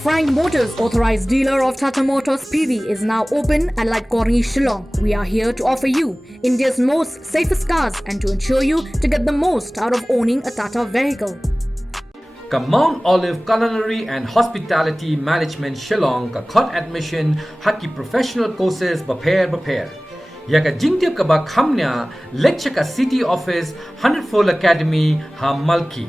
Frank Motors, authorized dealer of Tata Motors PV, is now open at Lightcorny, Shillong. We are here to offer you India's most safest cars and to ensure you to get the most out of owning a Tata vehicle. Mount Olive Culinary and Hospitality Management Shillong ka khot admission haki professional courses prepare. Yaka jingtip ka ba khamnya lecture ka city office 100-fold academy ha malki.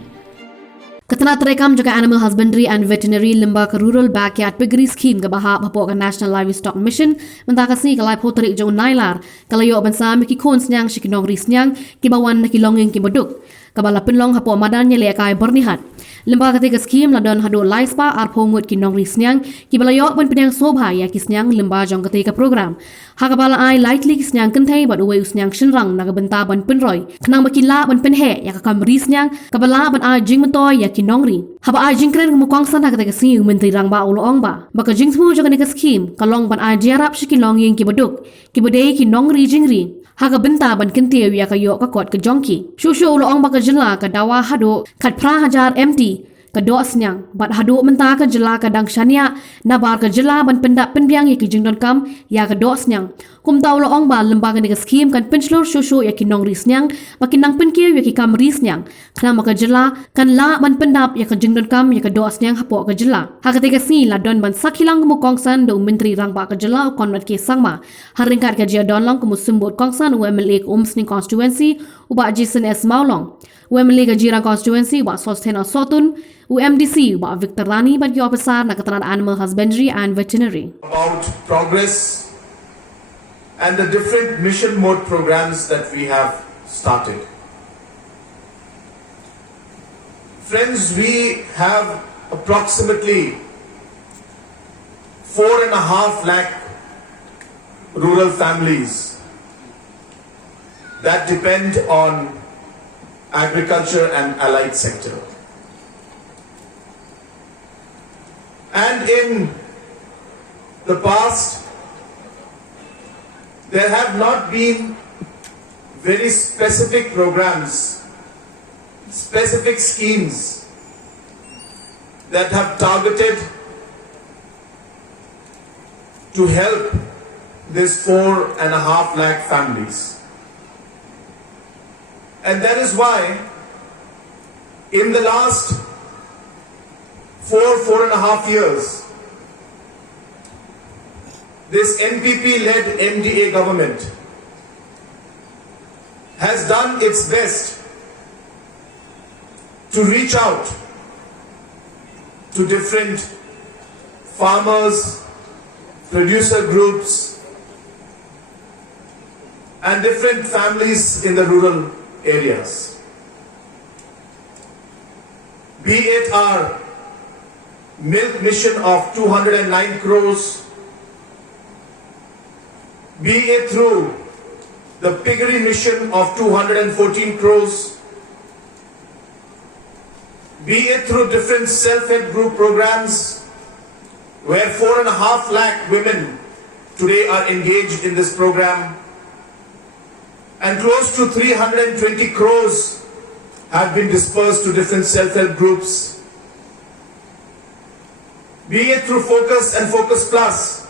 Katana terekam juga Animal Husbandry and Veterinary Lyngba ke Rural Backyard Piggery Scheme ke bahap hapok ke National Livestock Mission mentakasni ke lai potrik jong nailar kalayo bansam ki Khun Sniang shikinong Ri Sniang ki bawan ki longing ki beduk kabala penlong hapok madan nyele kai bernihat Lyngba ketika scheme ladon hado laispa ar pongut ki nong Ri Sniang ki balayo ban penyang sobha ya ki Sniang Lyngba jong ketika program hakabala ai lightly ki Sniang kentai bad uwe Sniang shinrang naga benta ban penroy kenang bakila ban penhe ya ka kam Ri Sniang kabala ban ai jing mentoy ya ki nongri haba ai jing kren kumukong sana ketika si Myntri Rangbah ulong ba baka jing semua juga nika scheme kalong ban ai jarap shikilong yang ki beduk ki bedei ki nongri jingri haga benta ban kentiu ya ka yok ka kot ke jongki shushu ulong baka Jylla ka dawa hado kat pra hajar empty ka do Sniang bat hado menta ka Jylla ka dang shania nabar ka Jylla ban pendak penbiang ya ki jingdon kam ya ka do Sniang kum tau ulong ba Lyngba ka nika scheme kan penchlor shushu ya ki nong Ri Sniang makin nang penkiu ya ki kam Ri Sniang kana maka Jylla kan la ban pendap ya ka jingdon kam ya ka do Sniang hapo ka Jylla ha ketika si la don ban sakhilang mu kongsan do Myntri Rangbah ka Jylla konwat ke sangma haringkat ka jia don long ku musimbot kongsan UMLA Sniang constituency uba Jason S Maulong UMLA ka Jira constituency uba Sostena Sotun UMDC uba Victor Rani ban ki officer na katanan Animal Husbandry and Veterinary about progress and the different mission mode programs that we have started. Friends, we have approximately 4.5 lakh rural families that depend on agriculture and allied sector. And in the past, there have not been very specific programs, specific schemes that have targeted to help this 4.5 lakh families. And that is why in the last 4.5 years, this NPP-led MDA government has done its best to reach out to different farmers, producer groups, and different families in the rural areas. Be it our milk mission of 209 crores, be it through the Piggery mission of 214 crores, be it through different self-help group programs where 4.5 lakh women today are engaged in this program, and close to 320 crores have been dispersed to different self-help groups, be it through Focus and Focus Plus,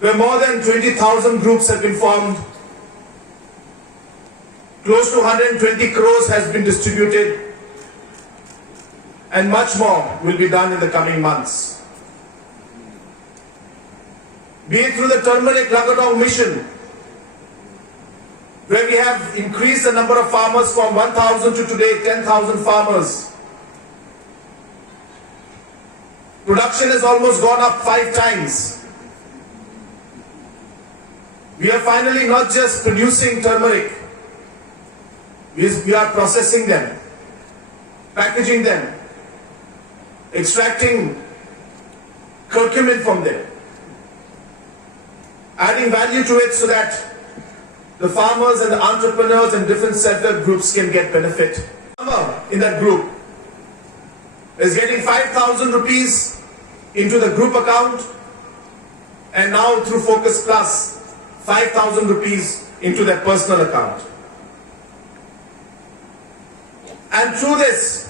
where more than 20,000 groups have been formed, close to 120 crores has been distributed, and much more will be done in the coming months. Be it through the Turmeric Lagadong mission, where we have increased the number of farmers from 1,000 to today 10,000 farmers. Production has almost gone up 5 times. We are finally not just producing turmeric, we are processing them, packaging them, extracting curcumin from them, adding value to it so that the farmers and the entrepreneurs and different self-help groups can get benefit. In that group is getting 5,000 rupees into the group account, and now through Focus Plus, 5,000 rupees into their personal account. And through this,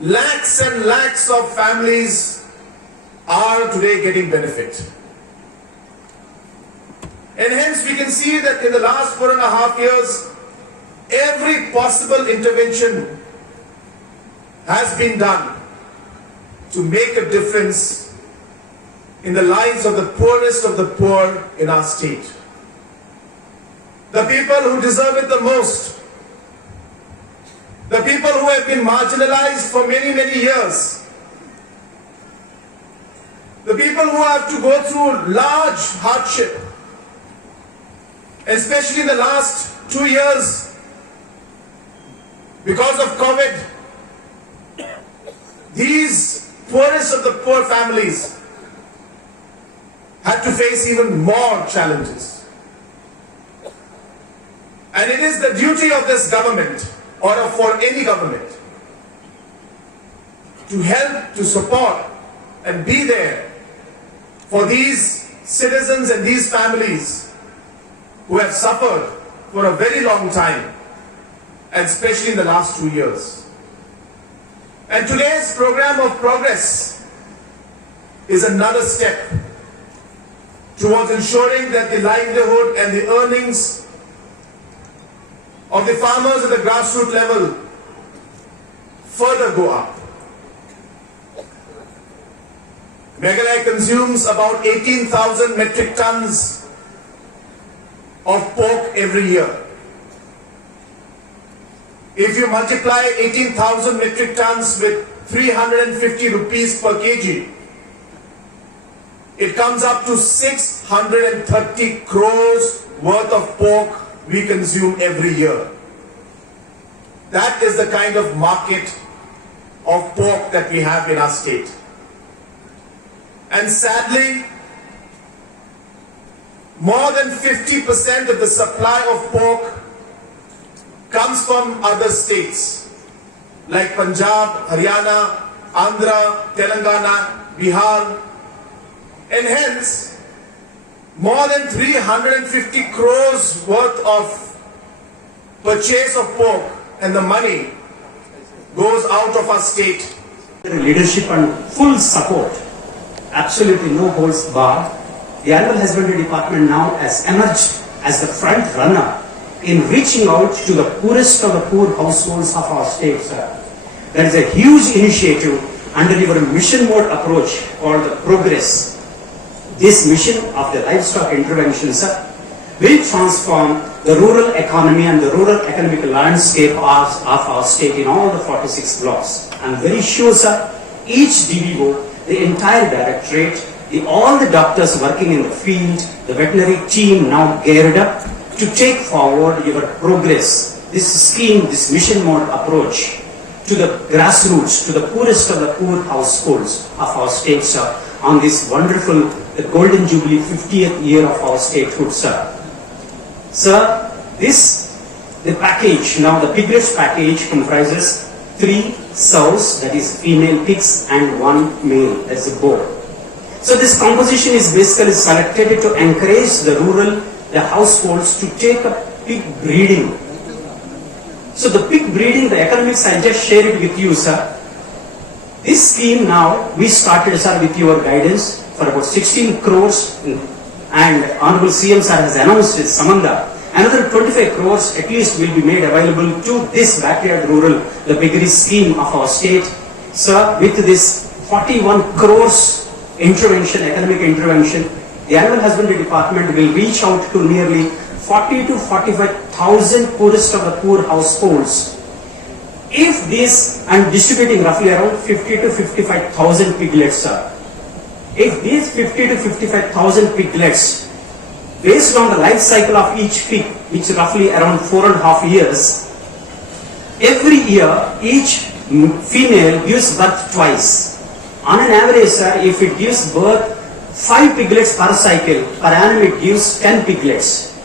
lakhs and lakhs of families are today getting benefit. And hence we can see that in the last 4.5 years, every possible intervention has been done to make a difference in the lives of the poorest of the poor in our state. The people who deserve it the most, the people who have been marginalized for many, many years, the people who have to go through large hardship, especially in the last 2 years because of COVID. These poorest of the poor families had to face even more challenges. And it is the duty of this government, or for any government, to help, to support and be there for these citizens and these families who have suffered for a very long time, and especially in the last 2 years. And today's program of progress is another step towards ensuring that the livelihood and the earnings of the farmers at the grassroots level further go up. Meghalaya consumes about 18,000 metric tons of pork every year. If you multiply 18,000 metric tons with 350 rupees per kg, it comes up to 630 crores worth of pork we consume every year. That is the kind of market of pork that we have in our state. And sadly, more than 50% of the supply of pork comes from other states like Punjab, Haryana, Andhra, Telangana, Bihar, and hence more than 350 crores worth of purchase of pork, and the money goes out of our state. Leadership and full support, absolutely no holds barred. The Animal Husbandry Department now has emerged as the front runner in reaching out to the poorest of the poor households of our state, sir. There is a huge initiative under your mission mode approach called the Progress. This mission of the livestock intervention, sir, will transform the rural economy and the rural economic landscape of our state in all the 46 blocks. I am very sure, sir, each DVO, the entire directorate, all the doctors working in the field, the veterinary team now geared up to take forward your progress, this scheme, this mission mode approach to the grassroots, to the poorest of the poor households of our state, sir, on this wonderful, the Golden Jubilee 50th year of our statehood, sir. Sir, the package, now the piglets package comprises 3 sows, that is female pigs, and 1 male, that's a boar. So this composition is basically selected to encourage the rural, the households to take up pig breeding. So the pig breeding, the economics, I just share it with you, sir. This scheme now, we started, sir, with your guidance for about 16 crores and Honorable CM sir has announced its Samanda. Another 25 crores at least will be made available to this backyard rural, the Piggery scheme of our state. Sir, with this 41 crores intervention, economic intervention, the Animal Husbandry Department will reach out to nearly 40 to 45,000 poorest of the poor households. If this, and distributing roughly around 50 to 55,000 piglets, sir. If these 50 to 55,000 piglets, based on the life cycle of each pig, which is roughly around 4.5 years, every year each female gives birth twice. On an average, sir, if it gives birth 5 piglets per cycle, per annum it gives 10 piglets.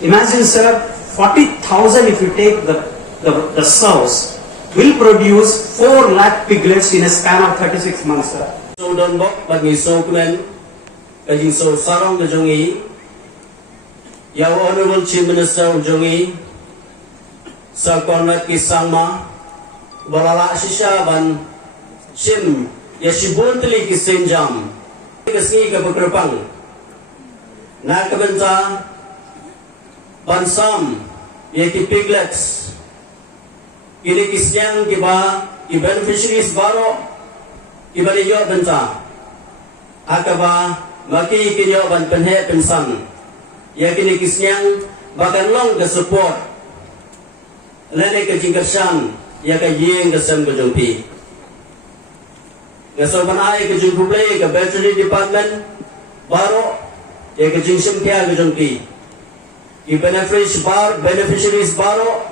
Imagine, sir, 40,000 if you take the sows, will produce 4 lakh piglets in a span of 36 months, sir. Sawdong bok bagi so kulen bagi so sarong ke jongi Your Honorable Chief Minister of Jongi Sa Konrad Kisangma Balala Shisha Ban Shim ya shibun teli kisenjam kesni ke bekerpang na kebenta bansam ya ki piglets kini kisnyang kiba ki beneficiaries baro kiba liyo benta akaba maki kinyo ban penhe pensan ya kini kisnyang bakan long ke support lene ke jingkersan ya ke yeng ke sem ke jongpi ngasoban ai ke jungkuble ke battery department baro ya ke jingsim kya ke jongpi ki beneficiaries baro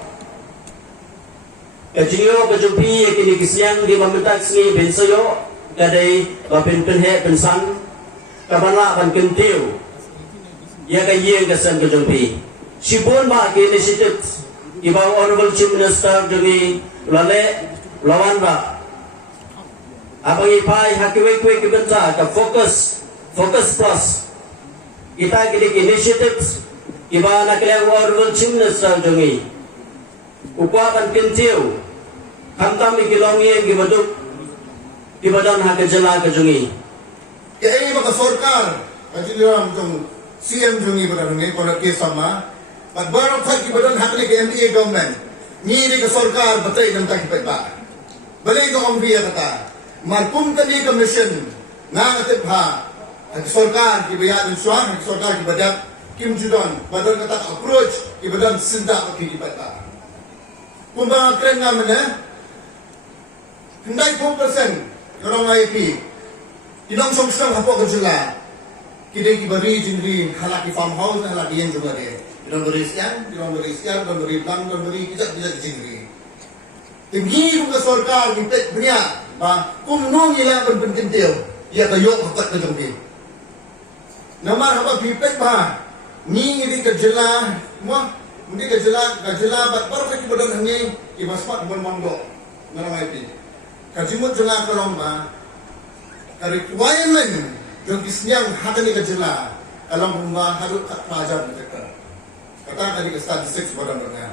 ke jingyo ke jongpi ya kini kisnyang di mamentak sni bensoyo kadai bapin penhe pensan kabala ban kentiu ya ke yeng ke sem ke jongpi Shibun ba ke initiative iba honorable chief minister jogi lale lawan ba abang ipai hakiwe kwe kibenta ka focus plus kita kini initiative iba nakle honorable chief minister jogi ukwa ban kentiu kamtam ikilongi gibaduk ibadan hakajala ka jogi ya ini maka sorkar kajiram jong CM jongi pada ngai konak ke sama Baru khat ki badan hak ni ke MDA government ni ke sarkar batai nam tak pa balai ko ang biya kata markum tani commission nga atip ha ang sarkar ki biya din suang ang sarkar ki badak kim judon badan kata approach ki badan sinda ki pa kumba kren nga mana hendai 4% orang IP inong songsang hapo ka Jylla kidai ki bari jingri halaki farmhouse halaki yang juga de Don't beri siang, don't beri blang, don't beri kijak jingri. Tinggi buka sarkar kita punya, kum nong ilang berpenting dia, ia kayok hakat ke jongki. Nama apa pipet ni ini ke Jylla, mungkin ke Jylla, baru kita badan hanya ibasmat bermondok, nama itu. Kajimut Jylla ke Rangbah, requirement jongki Sniang hak ni ke Jylla, alam rumah harus kat pelajar mereka. Kata tadi ke statistik badan bernya.